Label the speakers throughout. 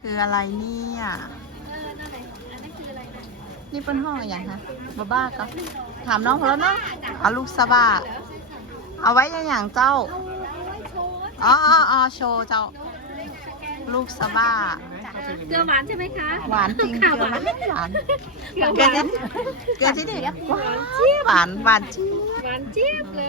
Speaker 1: คืออะไรเนี่ยนี่เป็นห้องอะไรอย่างคะบ้าก็ถามน้องเขาแล้วเนาะเอาลูกสะบ้าเอาไว้อย่างเจ้าอ๋อโชว์เจ้าลูกสะบ้า
Speaker 2: เกลือหวานใช่ไหมคะ
Speaker 1: หวานจริงเกลือหวานเกลือที่นี่หวานเจี๊ยบ
Speaker 2: เลย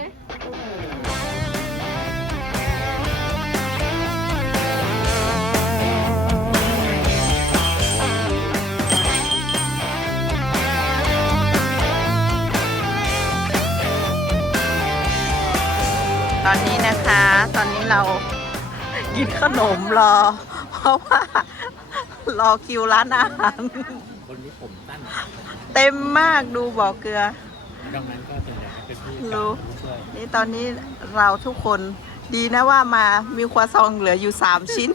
Speaker 1: ตอนนี้นะคะตอนนี้เรากินขนมรอเพราะว่ารอคิวร้านอาหาร
Speaker 3: คนนี้ผมตั้น
Speaker 1: เต็มมากดูบ่อเกลือ
Speaker 3: ดังนั้นก็ส่วนใหญ่เป็นที่
Speaker 1: รู้นี่ตอนนี้เราทุกคนดีนะว่ามามีครัวซองเหลืออยู่3 ชิ้น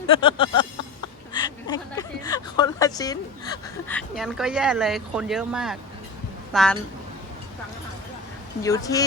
Speaker 1: คนละชิ้นงั้นก็แย่เลยคนเยอะมากร้านอยู่ที่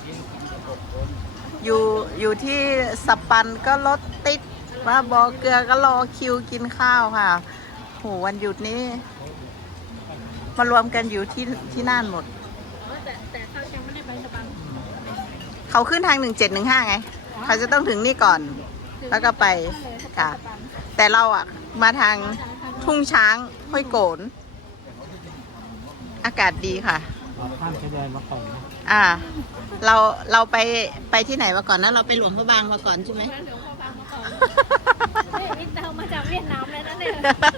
Speaker 1: อยู่ที่สปันก็รถติดว่าบ่อเกลือก็รอคิวกินข้าวค่ะโหวันหยุดนี้มารวมกันอยู่ที่น่านหมด
Speaker 2: แต่เขายังไม่ได้ไปสปัน
Speaker 1: เขาขึ้นทาง1715ไงเขาจะต้องถึงนี่ก่อนแล้วก็ไปค่ะแต่เราอ่ะมาทางทุ่งช้างห้วยโกนอากาศดีค่ะ
Speaker 3: ข้ามชายแดนมาก่อน
Speaker 1: เราไปที่ไหนมาก่อนนะเราไปหลวงพระบางมาก่อนใช่ไหม
Speaker 2: หลวงพระบางมาก่อนนี่เรามาจากเวียดนามเลยนะเนี่ย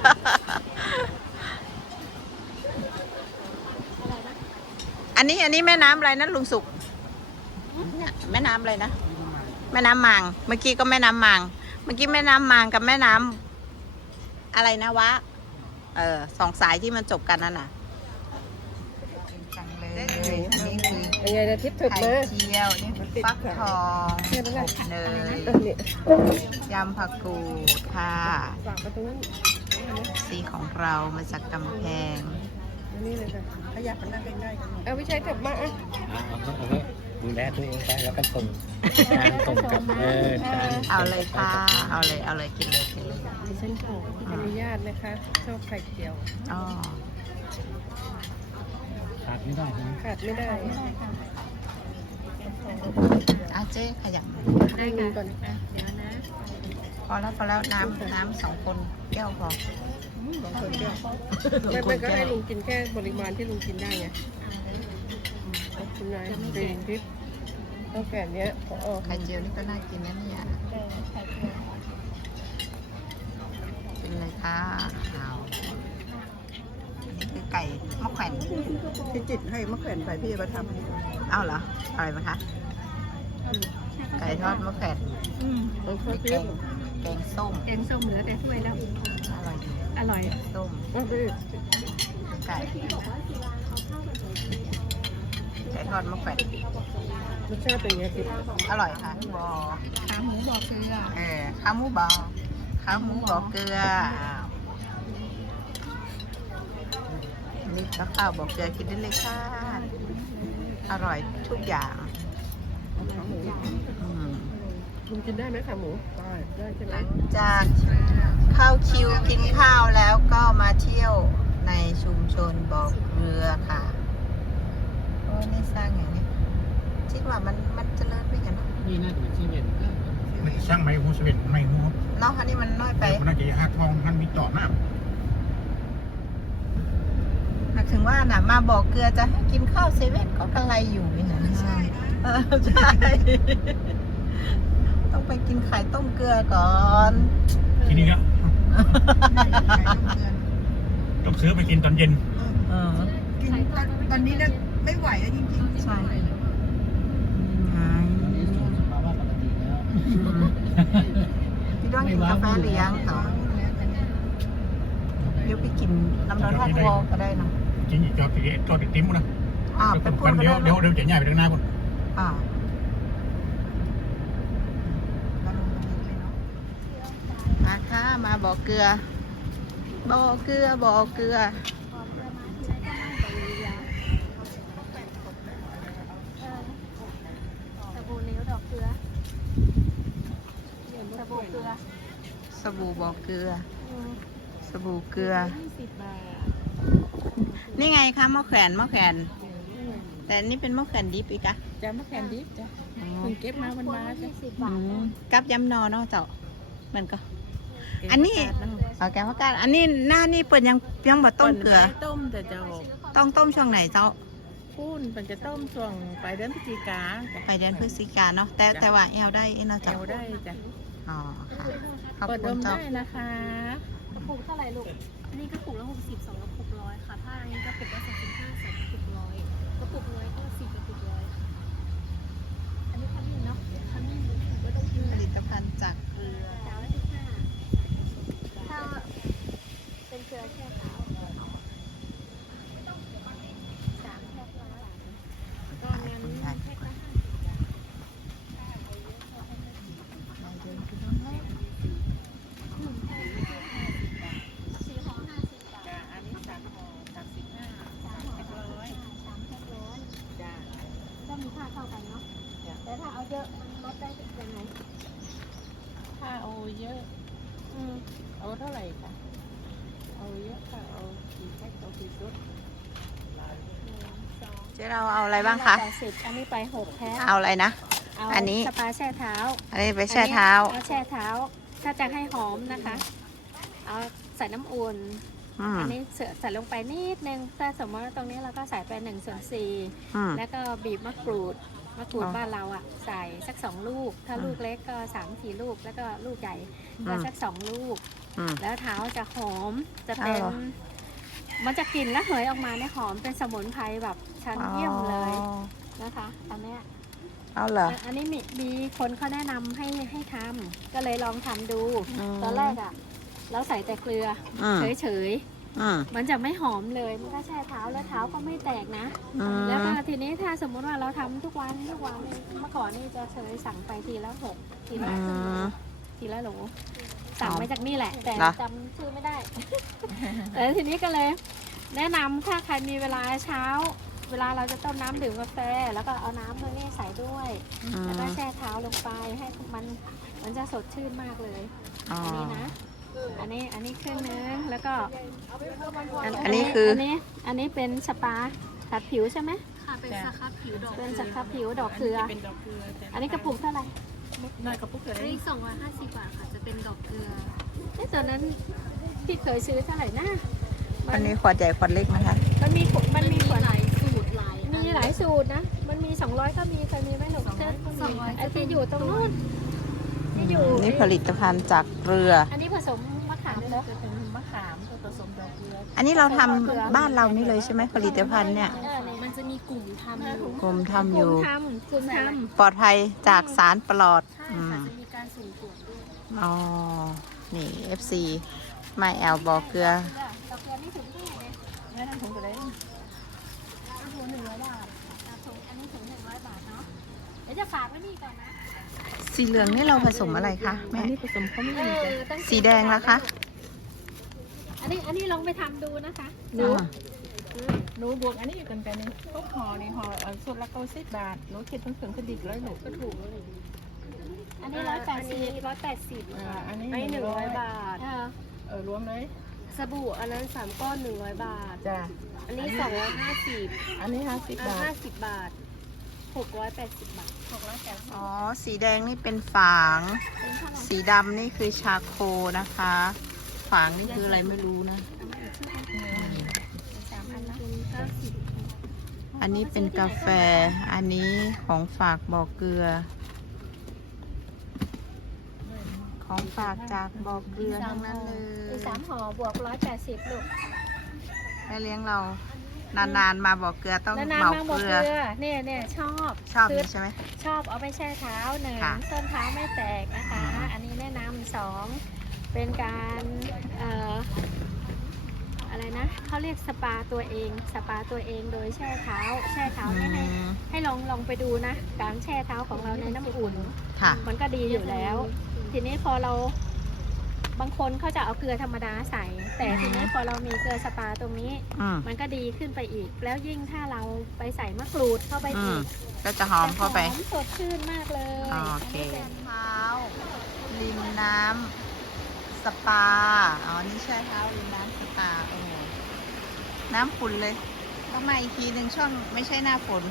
Speaker 1: อันนี้แม่น้ำอะไรนะลุงสุกเนี่ยแม่น้ำอะไรนะแม่น้ำมางเมื่อกี้ก็แม่น้ำมางเมื่อกี้แม่น้ำมางกับแม่น้ำอะไรนะวะ2 สายที่มันจบกันนั่นน่ะอันนี้คือ
Speaker 2: ยังไงจะทิปถึก
Speaker 1: ไข่
Speaker 2: เลย
Speaker 1: เจียวนี่ฟักทองอบเนยยำผักกูดค่ะสีของเรามาจากกำแพง
Speaker 2: นี่เลยค่ะขยับกันนั่งได้เอาไม่ใช่กลับมา
Speaker 3: เอาดูแลตัวเองไปแล้วก็ส่งกับ
Speaker 1: เอาเลยค่ะเอาเลยกินเลย
Speaker 2: ดิฉันขออนุญาตนะคะชอบไข่เจียว
Speaker 3: ขาดไม่ได้
Speaker 2: ขาดไม่ได้
Speaker 1: เจ๊ขยับ
Speaker 2: ได้ก่อนเดี๋ยวนะ
Speaker 1: พอแล้วน้ำ2 คนแก้วพอ
Speaker 2: 2 แก้วไม่ก็ให้ลุงกินแค่ปริมาณที่ลุงกินได้ไงคุณนายเป็นพริกต้องแก่เนี้ย
Speaker 1: ไข่เจียวนี่ก็น่ากินนะเนี่ยกินเลยค่ะนี่คือไก่มะแขวน
Speaker 2: ที่จิตให้มะแขวนไปพี่มาท
Speaker 1: ำเอาเหรออะไรมาคะไก่ทอดมะแขวนแกงส้ม
Speaker 2: เหลือแต่ถ้วยแล้วอร่อย
Speaker 1: ส้มไก่ทอดมะแขวน
Speaker 2: รสชาติเป็นไงพี่
Speaker 1: อร่อยค่ะ
Speaker 2: ขาหมูบ่อเกลือ
Speaker 1: ขาหมูบ่อเกลือนี่ข้าวบ่อเกลือกินได้เลยค่ะอร่อยทุกอย่าง
Speaker 2: ลุงกินได้ไหมขาหมูได้ใช่ไหม
Speaker 1: จากเข้าคิวกินข้าวแล้วก็มาเที่ยวในชุมชนบ่อเกลือค่ะโอ้นี่สร้างอย่างนี้คิดว่ามันเจริญไปกัน
Speaker 3: นี่น่าจะเป็นที่เด่น
Speaker 4: ไม่ช่างไม้หูสเวนไม่หู
Speaker 1: เนาะอันนี้มันน้อยไป
Speaker 4: น่าจะหาทองท่านมีต่อหน้า
Speaker 1: ถึงว่าน่ะมาบ่อเกลือจะให้กินข้าวเซเว่นก็กระไรอยู่นี่นะใช่ต้องไปกินไข่ต้มเกลือก่อน
Speaker 4: ทีนี้ก็ต้องซื้อไปกินตอนเย็น
Speaker 2: กินตอนนี้เนี่ยไม่ไหวแล้วจริงๆ
Speaker 1: ใช่พี่ต้องกินกาแฟหรือยังต่อเดี๋ยวไปกินน้ำร้อนทอดวอก็ได้นะ
Speaker 4: กินอีกจอดติ้มนะ
Speaker 1: ไปพูด
Speaker 4: เดี๋ยวจะง่ายไปทางหน้าคุณ
Speaker 1: มาค่ะมาบ่อเกลือส
Speaker 2: บู่เหลวดอกเกลือสบู่บ่อเกลือ
Speaker 1: สบู่เกลือ
Speaker 2: 20 บาท
Speaker 1: นี่ไงคะมะแขวนมะแขวนแต่อันนี่เป็นมะแขวนดิบอีกอะ
Speaker 2: จะมะแขวนดิบจ้ะเพิ่งเก็บมาวันมาจ้ะ
Speaker 1: กับยำนอเนาะเจ้ามันก็ อันนี้เอาแกงผักกาดอันนี้หน้านี่เปิดยังบ่ต้มเกลือ
Speaker 2: ต้มแต่เจ้า
Speaker 1: ต้องต้มช่วงไหนเจ้า
Speaker 2: ปุ้นมันจะต้มช่วงปลายเดือนพฤศจิกาจ้ะ
Speaker 1: ไปเดือนพฤศจิกาเนาะแต่ว่าแอลได้เนาะ
Speaker 2: แอ
Speaker 1: เจ้า
Speaker 2: วได้จ้ะ
Speaker 1: อ๋อค่ะขอบ
Speaker 2: เปิด
Speaker 1: คุ
Speaker 2: ด
Speaker 1: ณ
Speaker 2: ม
Speaker 1: เจ้า
Speaker 2: ได้นะคะ
Speaker 5: กระปุกเท่าไหร่ลูก อันนี้กระปุกละ60 2กระปุก100ค่ะ ถ้าอันนี้กระปุกละ35 2กระปุก100กระปุกน้อยก็4กระปุก100ค่ะอันนี้ขมิ้นเนาะขมิ้นก็ต้องกิน
Speaker 1: ผลิตภัณฑ์จากเกลือ
Speaker 5: 315ถ้าเป็นเกลือแช่เท้า3แพ็คละก็งั้นแพ็คละ50 บาท 4ห่อ50 บาท
Speaker 2: จ้ะอันนี้3ห่อ35
Speaker 5: 3ห่อ3แพ็คร้อย
Speaker 2: จ้ะ
Speaker 5: ก็มีค่าเท่ากันเนาะ
Speaker 2: จ้ะ
Speaker 5: แต่ถ้าเอาเยอะมันลดได้ยังไง
Speaker 2: ถ้าเอาเยอะ เอาเท่าไหร่คะเอาเยอะค่ะเอากี่แพ็คเอากี่ชุด
Speaker 1: เจ๊เราเอาอะไรบ้างคะ
Speaker 5: 80อันนี้ไป6แพ็ค
Speaker 1: เอาอะไรนะ
Speaker 5: เอา
Speaker 1: อันนี้
Speaker 5: สปาแช่เท้า
Speaker 1: อันนี้ไปแช่เท้า
Speaker 5: เอาแช่เท้า ถ้าจะให้หอมนะคะ เอาใส่น้ำอุ่น อันนี้ใส่ลงไปนิดนึงถ้าสมมติว่าตรงนี้เราก็ใส่ไป1/4
Speaker 1: อืม
Speaker 5: แล้วก็บีบมะกรูดบ้านเราอ่ะใส่สัก2ลูก ถ้าลูกเล็กก็3-4ลูก แล้วก็ลูกใหญ่ก็สัก2ลูก
Speaker 1: อืม
Speaker 5: แล้วเท้าจะหอมจะเป็น
Speaker 1: เอาเหรอ
Speaker 5: มันจะกลิ่นแล้วเหยออกมาเนี่ยหอมเป็นสมุนไพรแบบชั้นเยี่ยมเลย
Speaker 1: อ๋อ
Speaker 5: นะคะอันเนี้ย
Speaker 1: เอาเหรอ
Speaker 5: อันนี้มีคนเขาแนะนำให้ทำก็เลยลองทำดู
Speaker 1: อืม
Speaker 5: ตอนแรกอ่ะเราใส่แต่เกลือ
Speaker 1: อืม
Speaker 5: เฉย
Speaker 1: อืม
Speaker 5: ๆมันจะไม่หอมเลยมันก็แช่เท้าแล้วเท้าก็ไม่แตกนะ
Speaker 1: อืม
Speaker 5: แล้วก็ทีนี้ถ้าสมมุติว่าเราทำทุกวันเมื่อก่อนนี่จะเคยสั่งไปทีละ6ทีละ
Speaker 1: อื
Speaker 5: ครึ่งโล
Speaker 1: ม
Speaker 5: ทีละโหลสั่งมาจากนี่แหละ แต่
Speaker 1: เหรอ
Speaker 5: จำชื่อไม่ได้ แต่ทีนี้ก็เลย แนะนำถ้าใครมีเวลาเช้า เวลาเราจะต้มน้ำดื่มกาแฟ แล้วก็เอาน้ำตัวนี้ใส่ด้วย
Speaker 1: อื
Speaker 5: แล้วก็
Speaker 1: ม
Speaker 5: แช่เท้าลงไปให้มันจะสดชื่นมากเลย
Speaker 1: อ๋อ
Speaker 5: อันนี้นะ อันนี้ครึ่งนึงแล้วก็
Speaker 1: อันนี้คือ
Speaker 5: อันนี้เป็นสปาขัดผิวใช่ไหม
Speaker 6: ค่ะ เป็นสครับผิวดอก
Speaker 5: เป็นสครับผิวดอกเกลือ
Speaker 2: เป็นดอกเกลือจ้ะ
Speaker 5: อันนี้กระปุกเท่าไหร่
Speaker 2: น้อยกระปุกเกลือ
Speaker 6: อันนี้250 บาทค่ะ จะเป็นดอกเกลือ
Speaker 5: ตอนนั้นพี่เคยซื้อเท่าไหร่นะ
Speaker 1: อันนี้ขวดใหญ่ขวดเล็กนะคะ
Speaker 5: มันมีขวด
Speaker 6: มันมี
Speaker 5: ขวด
Speaker 6: หลายสูตรหลาย
Speaker 5: มีหลายสูตรนะ มันมี200ก็มีเคยมีไหมหนูไอ้ที่อยู่ตรงนู้นที่อยู่
Speaker 1: นี่ผลิตภัณฑ์จากเกลือ
Speaker 5: อันนี้ผสมมะขามเหรอ
Speaker 2: จะเป็นมะขามตัวผสมดอกเกลือ
Speaker 1: อันนี้เราทำบ้านเรานี่เลยใช่ไหมผลิตภัณฑ์เนี่ย
Speaker 6: มันจะมีกลุ่มทำอยู่
Speaker 1: กลุ่มทำ
Speaker 5: ก
Speaker 1: อยู่
Speaker 5: ลุ่มทำ
Speaker 1: ปลอดภัยจากสารปลอด
Speaker 6: ใช่
Speaker 1: อื
Speaker 6: ค่ะ
Speaker 1: ม
Speaker 6: จะมีการสุ่มตรวจด้วย
Speaker 1: อ๋อ นี่ FC ไม่แอลบอกเกลือ
Speaker 5: ดอกเกลือนี่ถุงเท่าไหร่เนี่ย
Speaker 2: แม่ทำถุงตัวเล็ก
Speaker 5: ถุง100 บาทถุงอันนี้ถุง100 บาทเนาะ เดี๋ยวจะฝากไว้นี่ก่อนนะ
Speaker 1: สีเหลืองนี่เราผสมอะไรคะแม่
Speaker 2: อันนี้ผสมข้าวเหนียวจ้ะ
Speaker 5: ตั้ง
Speaker 1: สีแดงล่ะคะ
Speaker 5: อันนี้ลองไปทำดูนะคะ
Speaker 1: อ่า
Speaker 2: หนูบวกอันนี้อยู่กันกันนี่ทุกห่อนี่ห่อสุดละ90 บาทหนูคิดถึงคือดิบเลยหนูก็ถูกเลย
Speaker 5: อันนี้180
Speaker 2: อันนี้
Speaker 6: ไม่100 บาท
Speaker 2: รวมเลย
Speaker 6: สบู่อันนั้น3ก้อน100 บาท
Speaker 2: จ้ะ
Speaker 6: อันนี้250
Speaker 2: อันนี้50 บาท
Speaker 6: 50 บาท 680 บาท
Speaker 1: อ๋อ สีแดงนี่เป็นฝาง สีดำนี่คือชาโคนะคะ ฝางนี่คืออะไรไม่รู้นะ อันนี้เป็นกาแฟ อันนี้ของฝากบ่อเกลือ ของฝากจากบ่อเกลือทั้งนั้นเล
Speaker 5: มี
Speaker 1: ย
Speaker 5: 3ห่อบวก180ลูก
Speaker 1: แม่เลี้ยงเรา นานๆมาบ่อเกลือต้อง
Speaker 5: นาน
Speaker 1: เหมา
Speaker 5: ๆมาบว
Speaker 1: เก
Speaker 5: ก
Speaker 1: ลื
Speaker 5: เก
Speaker 1: อ
Speaker 5: ลือเนี่ยชอบ
Speaker 1: ชอบ
Speaker 5: คือ
Speaker 1: นี่ใช่ไหม
Speaker 5: ชอบเอาไปแช่เท้าหนึ่ง
Speaker 1: ค่ะ
Speaker 5: ส้นเท้าไม่แตกนะคะ อันนี้แนะนำเป็นการอะไรนะเขาเรียกสปาตัวเองโดยแช่เท้าเนี่ยให้ลองไปดูนะ การแช่เท้าของเราในน้ำอุ่น
Speaker 1: ค่ะ
Speaker 5: มันก็ดีอยู่แล้ว ทีนี้พอเราบางคนเขาจะเอาเกลือธรรมดาใส่ แต่ทีนี้พอเรามีเกลือสปาตรงนี้
Speaker 1: อืม
Speaker 5: มันก็ดีขึ้นไปอีก แล้วยิ่งถ้าเราไปใส่มะกรูดเข้าไป
Speaker 1: อื
Speaker 5: อี
Speaker 1: ม
Speaker 5: ก
Speaker 1: ก็จะหอมเข้าไป
Speaker 5: หอมสดชื่นมากเลย
Speaker 1: โอเค
Speaker 5: อันนี้เป็น
Speaker 1: เท้าริมน้ำสปา อ๋อ นี่ใช่เท้าริมน้ำสปา โอ้โหน้ำขุ่นเลยต้องมาอีกทีหนึ่งช่วงไม่ใช่หน้าฝน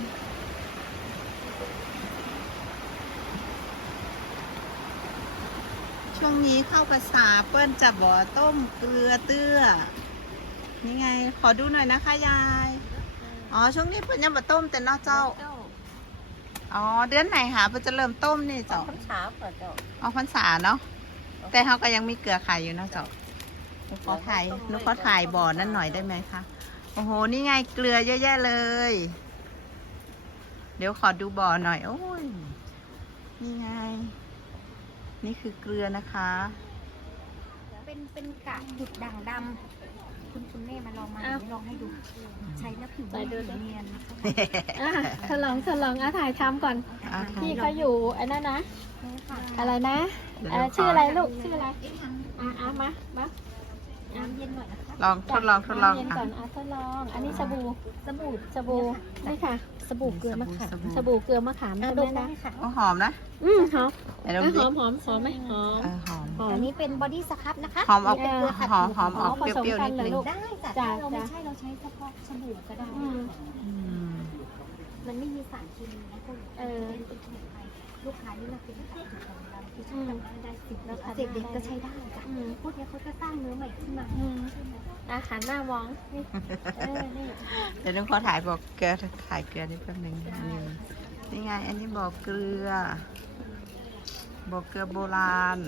Speaker 1: ช่วงนี้เข้าภาษาเปิ้ลจะบ่อต้มเกลือเตื้อ นี่ไง ขอดูหน่อยนะคะยาย อ๋อ ช่วงนี้เปิ้ลยังบ่ต้มแต่เนอกเจ้า อ๋อ เดือนไหนคะเปิ้ลจะเริ่มต้มนี่เจ้า
Speaker 2: พรรษาเปิดเจ้า
Speaker 1: เอาพรรษาเนาะ แต่เขาก็ยังมีเกลือขายอยู่เนาะเจ้าหนูขอถ่ายบ่อนั่นหน่อยได้ไหมคะ โอ้โห นี่ไงเกลือเยอะแยะเลย เดี๋ยวขอดูบ่อหน่อย โอ้ย นี่ไง นี่คือเกลือนะคะ
Speaker 5: เป็นกากหยุดด่างดำคุณเน่มาลองลองให้ดู ใช้แล้วผิวเนียนนะคะ
Speaker 6: ฉลองถ่ายทำก่อน
Speaker 1: อ่ะ
Speaker 6: พี่เขาอยู่ไอ้นั่นนะ อะไรนะ
Speaker 1: เดี๋ยว
Speaker 6: ชื่ออะไรลูก ชื่ออะไรมา
Speaker 5: น้ำเย็นหน่อยนะคะ
Speaker 1: ลองทดลอง
Speaker 6: น้ำเย็น
Speaker 1: อ่ะ
Speaker 6: ก่อนทดลอง อันนี้สบู่
Speaker 5: สบู่
Speaker 6: นี่ค่ะ สบู่เกลือมะขาม สบู่เกลือมะขาม
Speaker 5: ด
Speaker 6: ใช่ไหม
Speaker 5: มได้
Speaker 6: นะ
Speaker 5: ค่ะ
Speaker 1: โอ้หอมนะ
Speaker 6: หอม
Speaker 1: เดี๋ยวดม
Speaker 6: ห
Speaker 1: ดิ
Speaker 6: อมไหมหอม
Speaker 1: หอม
Speaker 6: หอ
Speaker 5: อั
Speaker 6: ม
Speaker 5: นนี้เป็นบอดี้สครับนะคะ
Speaker 1: หอมออก
Speaker 5: เป็นเกลือขัด
Speaker 1: หอมออก
Speaker 6: ผ
Speaker 1: เป
Speaker 6: สม
Speaker 1: รี้ยว
Speaker 6: กั
Speaker 1: ๆ
Speaker 6: น
Speaker 1: นิด
Speaker 6: เหรอ
Speaker 1: นึง
Speaker 6: ลูก
Speaker 5: ได้แต่
Speaker 6: จ้ะ
Speaker 5: ถ้าเราไม่ใช่เราใช้เฉพาะสบู่ก็ได้
Speaker 6: อืม
Speaker 1: อืม
Speaker 5: มันไม่มีสารเคมีนะคุณเป็นสมุนไพรลูกค้านี่เราเป็นสารของเราที่ใช้ทำได้สิบแล้วเด็กๆก็ใช้ได้จ้ะพวกนี้เขาจะสร้างเนื้อใหม่ขึ้นมา
Speaker 6: อาหารหน้ามองนี่นี่
Speaker 1: เดี๋ยวนุ้งขอถ่ายบอกเกลือถ่ายเกลือนิดแป๊บนึงนี่ไง อันนี้บอกเกลือ บอกเกลือโบราณ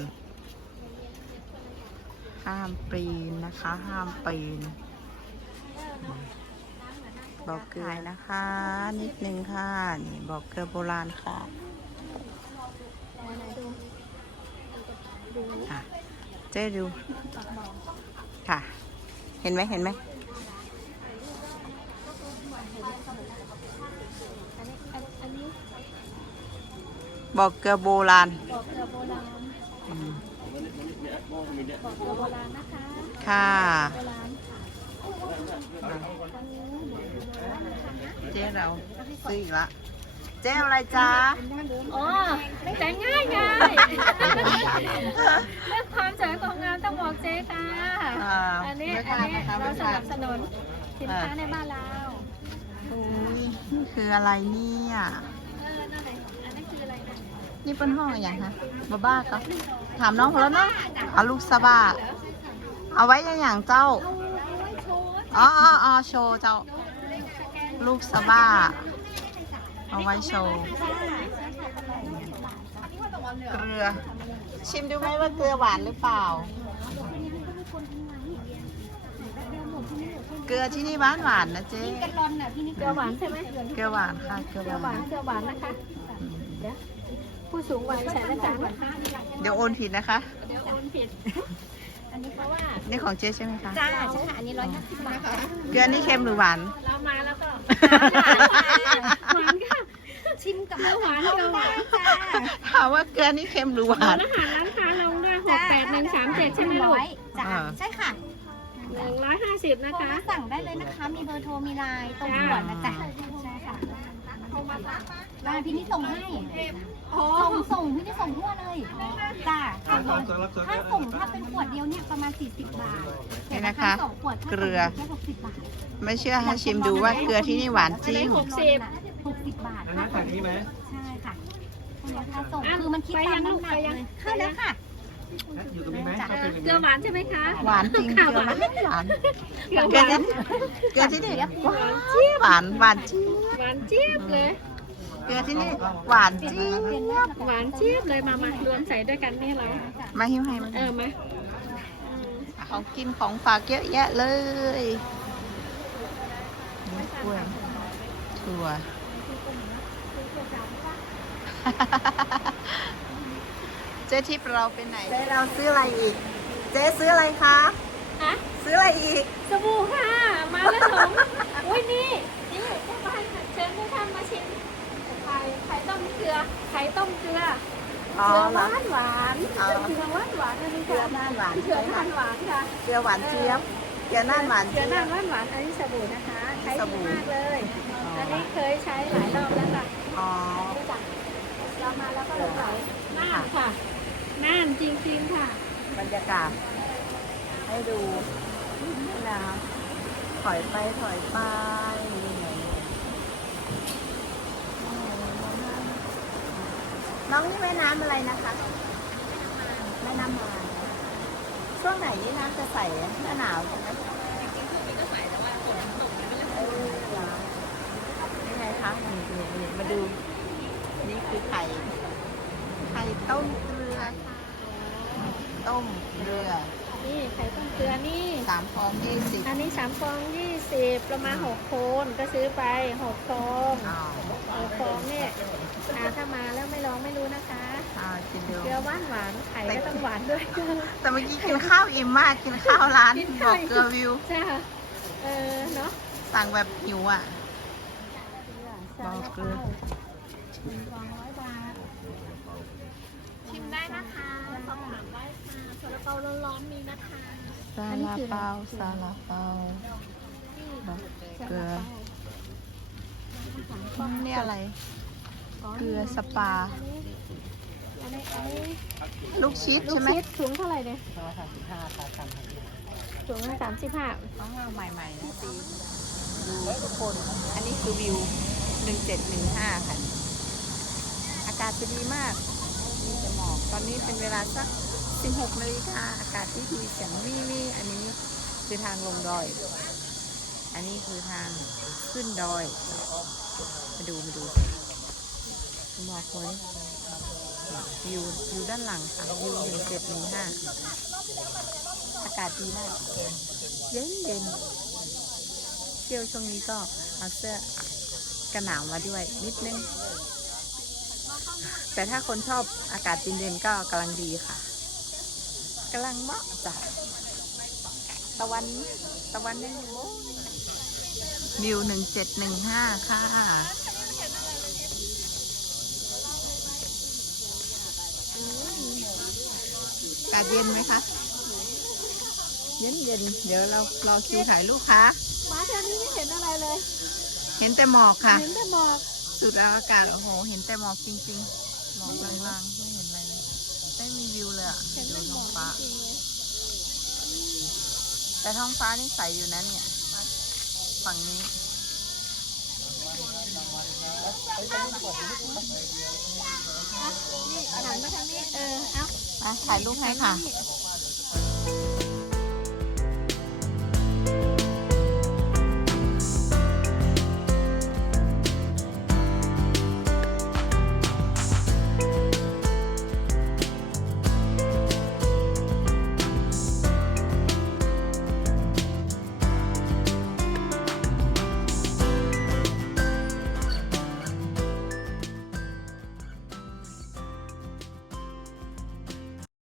Speaker 1: ห้ามปีนนะคะ ห้ามปีน บอกเกลือนะคะ นิดนึงค่ะ นี่บอกเกลือโบราณค่ะค่ะ เจ๊ดูค่ะ เห็นไหมเห็นไหม
Speaker 6: อันนี้
Speaker 1: บอกเกลือโบราณ
Speaker 6: บอกเกลือโบราณ
Speaker 1: อืม
Speaker 6: บอกเกลือโบราณนะคะ
Speaker 1: ค่ะ
Speaker 6: โบราณอันนี้
Speaker 1: เจ๊เราซื้ออีกละเจ๊เอาอะไรจ๊ะ
Speaker 6: อ๋อแต่ง่ายเรื่องความสวยความงามต้องบอกเจ๊ค่ะ อันนี้เราสนับสนุนสินค้าในบ้านเรา
Speaker 1: โอ้ยนี่คืออะไรเนี่ย
Speaker 6: นั่นแหละอันนี้คืออะไรนะ
Speaker 1: นี่เป็นห้องอะไรอย่างคะบ้าก็ถามน้องเขาแล้วเนาะเอาลูกสะบ้าเอาไว้อย่างเจ้า อ๋อโชว์เจ้า ลูกสะบ้า เอาไว้โชว์ เกลือ ชิมดูไหมว่าเกลือหวานหรือเปล่า เกลือที่นี่หวานนะเจ๊
Speaker 5: กันรอนน่ะที่นี่
Speaker 6: เกลือหวานใช่ไหม
Speaker 1: เกลือหวานค่ะ เกลือ
Speaker 6: เกลือ
Speaker 1: ห
Speaker 6: ห
Speaker 1: วาว
Speaker 6: าน นเกลือหวานนะคะ เดี๋ยวผู้สูงวัยใช้นะจ๊ะ
Speaker 1: เดี๋ยวโอนผิดนะคะ
Speaker 6: เดี๋ยวโอนผิด อันนี้เพราะว่า
Speaker 1: นี่ของเจ๊ใช่ไหมคะ
Speaker 5: จ้าใช่ค่ะอันนี้150 บาทค่ะ
Speaker 1: เกลือนี่เค็มหรือหวาน
Speaker 6: เรามาแล้วก็หวานค่ะ
Speaker 5: ชิมกับ
Speaker 6: เกลือหวานเกลือหวาน
Speaker 5: จ้า
Speaker 1: ถามว่าเกลือนี่เค็มหรือหวาน
Speaker 6: อาหารร้านค้าลงด้วย68137ใช่ไหมลูก
Speaker 5: จ้าใช่ค่ะ
Speaker 6: 150นะ
Speaker 5: โทร
Speaker 6: คะ
Speaker 5: มาสั่งได้เลยนะคะ มีเบอร์โทร มีไลน์ตรงหัวนะจ๊ะใช่ค่ะได้พี่นี่ส่งให้ส่งพี่นี่ส่งทั่วเลยจ้าถ้าส่งถ้าเป็นขวดเดียวเนี่ยประมาณ40 บาท
Speaker 1: นี่นะคะ
Speaker 5: แต่ถ้า2ขวด
Speaker 1: เกลือ
Speaker 5: แค่60 บาท
Speaker 1: ไม่เชื่อให้ชิมดูว่าเกลือที่นี่หวานจริง
Speaker 5: 60 บาทค่ะ
Speaker 3: ถ่ายนี้ไหม
Speaker 5: ใช่ค่ะราคาส่งคือมันคิดตามน้ำหนักเลยเข้าแล้วค่ะ
Speaker 3: อยู่ตรงนี้ไหม
Speaker 6: เกลือหวานใช่ไหมคะ
Speaker 1: หวานจริงเกลือหวาน
Speaker 6: เกลือ
Speaker 1: เก
Speaker 6: ห
Speaker 1: ลือ
Speaker 6: วาน
Speaker 1: ที่เกลือที่นี่หวานหวานเจี๊ยบ
Speaker 6: หวานเจี๊ยบเลย
Speaker 1: เกลือที่นี่หวานเจี๊ยบ
Speaker 6: หวานเจี๊ยบเลยมารวมใส่ด้วยกันนี่เรา
Speaker 1: มาหิ้วให้มัน
Speaker 6: มา
Speaker 1: ของกินของฝากเยอะแยะเลยนี่กล้วยถั่ว เจ๊ทิพย์เราเป็นไหนเจ๊เราซื้ออะไรอีก เจ๊ซื้ออะไรคะ
Speaker 6: ฮะ
Speaker 1: ซื้ออะไรอีก
Speaker 6: สบู่ค่ะ มาแล้วชมอุ้ยนี่ทุกท่านเชิญทุกท่านมาชิมไข่ต้มเกลือไข่ต้มเกลือ
Speaker 1: อ๋อ
Speaker 6: เกลือห
Speaker 1: เหรอ
Speaker 6: วานหวาน
Speaker 1: อ๋อ
Speaker 6: เกลือหวานหวานนะนี่
Speaker 1: เกลือ
Speaker 6: ค่ะ
Speaker 1: น่านหวาน
Speaker 6: เกลือทานหวานค่ะ
Speaker 1: เกลือหวานเจี๊ยบเกลือน่านหวาน
Speaker 6: เกลือ
Speaker 1: เจี๊ย
Speaker 6: นา
Speaker 1: บ
Speaker 6: นหวานหวานอันนี้สบู่นะคะใช้
Speaker 1: ส
Speaker 6: ดี
Speaker 1: บู่
Speaker 6: มากเลย อันนี้เคยใช้หลายรอบแล้วค่ะ
Speaker 1: อ๋อ
Speaker 6: เรามาแล้วก็หลงไหลน่านค่ะน่านจริงๆค่ะ
Speaker 1: เบรรยากาศ ให้ดูน้ำถอยไปถอยไปน้องนี่แม่น้ำอะไรนะคะแม่น้ำมายช่วงไหนนี่น้ำจะใสหน้าหนาวใช่ไหมจริงๆช่วงนี้ก็ใสแต่ว่าฝนตกนี่ไงคะนี่มาดู นี่คือไข่ต้มเกลือต้มเกลือ
Speaker 6: นี่ไข่ต้มเกลือนี่
Speaker 1: 3 ฟอง 20
Speaker 6: อันนี้3 ฟอง 20 ประมาณ6 โคนก็ซื้อไป 6 ฟอง
Speaker 1: อ้าว
Speaker 6: 6 ฟองเนี่ยถ้ามาแล้วไม่ลองไม่รู้นะคะ
Speaker 1: กินดู
Speaker 6: เกลือหวานไข่ก็ต้องหวานด้วย
Speaker 1: แต่เมื่อกี้กินข้าวอิ่มมากกินข้าวร้าน
Speaker 6: กิน
Speaker 1: บ
Speaker 6: ข้าว
Speaker 1: อกเกลือวิว
Speaker 6: ใช่ค่ะเนาะ
Speaker 1: สั่งแบบหิวอ่ะ บอกเกลือ
Speaker 6: 200 บาท ชิมได้นะคะสอบถามได้ค่ะซาลาเปาร้อนๆมีนะคะ
Speaker 1: ซาลาเปาซาลาเปาบอกเกลือนี่อะไร เกลือสปา
Speaker 6: อันนี้
Speaker 1: ลูกชิด
Speaker 6: ลูก
Speaker 1: ใช่ไหม
Speaker 6: ชิดถุงเท่าไหร่เนี่ย
Speaker 3: 35ค่ะ3,000
Speaker 6: ถุงละ35
Speaker 1: ต้องเอาใหม่ๆนะตีดูทุกคน อันนี้คือวิว 1715 ค่ะ อากาศจะดีมากมีแต่หมอกตอนนี้เป็นเวลาสัก 16 นาฬิกาอากาศที่ดีเสียงวี่อันนี้คือทางลงดอย อันนี้คือทางขึ้นดอย มาดูหมอกเลยวิวด้านหลังค่ะวิว1715 อากาศดีมาก เย็นเที่ยวช่วงนี้ก็เอาเสื้อกันหนาวมาด้วยนิดนึง แต่ถ้าคนชอบอากาศเย็นๆก็กำลังดีค่ะกำลังเหมาะจ้ะตะวันยังอยู่วิว1715 ค่ะอากาศเย็นไหมคะ เย็นเดี๋ยวเรารอคิวถ่ายรูปค่ะ
Speaker 6: มาเท่านี้ไม่เห็นอะไรเลย
Speaker 1: เห็นแต่หมอกค่ะ
Speaker 6: เห็นแต่หมอก
Speaker 1: สุดอากาศโอ้โห เห็นแต่หมอกจริงๆ หมอกลางๆไม่เห็นอะไรเลยไม่มีวิวเลยอ่ะ
Speaker 6: เห็น
Speaker 1: ดู
Speaker 6: แต่หม
Speaker 1: ท้อ
Speaker 6: อง ก
Speaker 1: ฟ้า
Speaker 6: จริงๆเลย
Speaker 1: แต่ท้องฟ้านี่ใสอยู่นะเนี่ย ฝั่งนี้
Speaker 6: นี่หันมาทางนี้ เอา
Speaker 1: มาถ่ายรูปให้ค่ะ
Speaker 6: นี่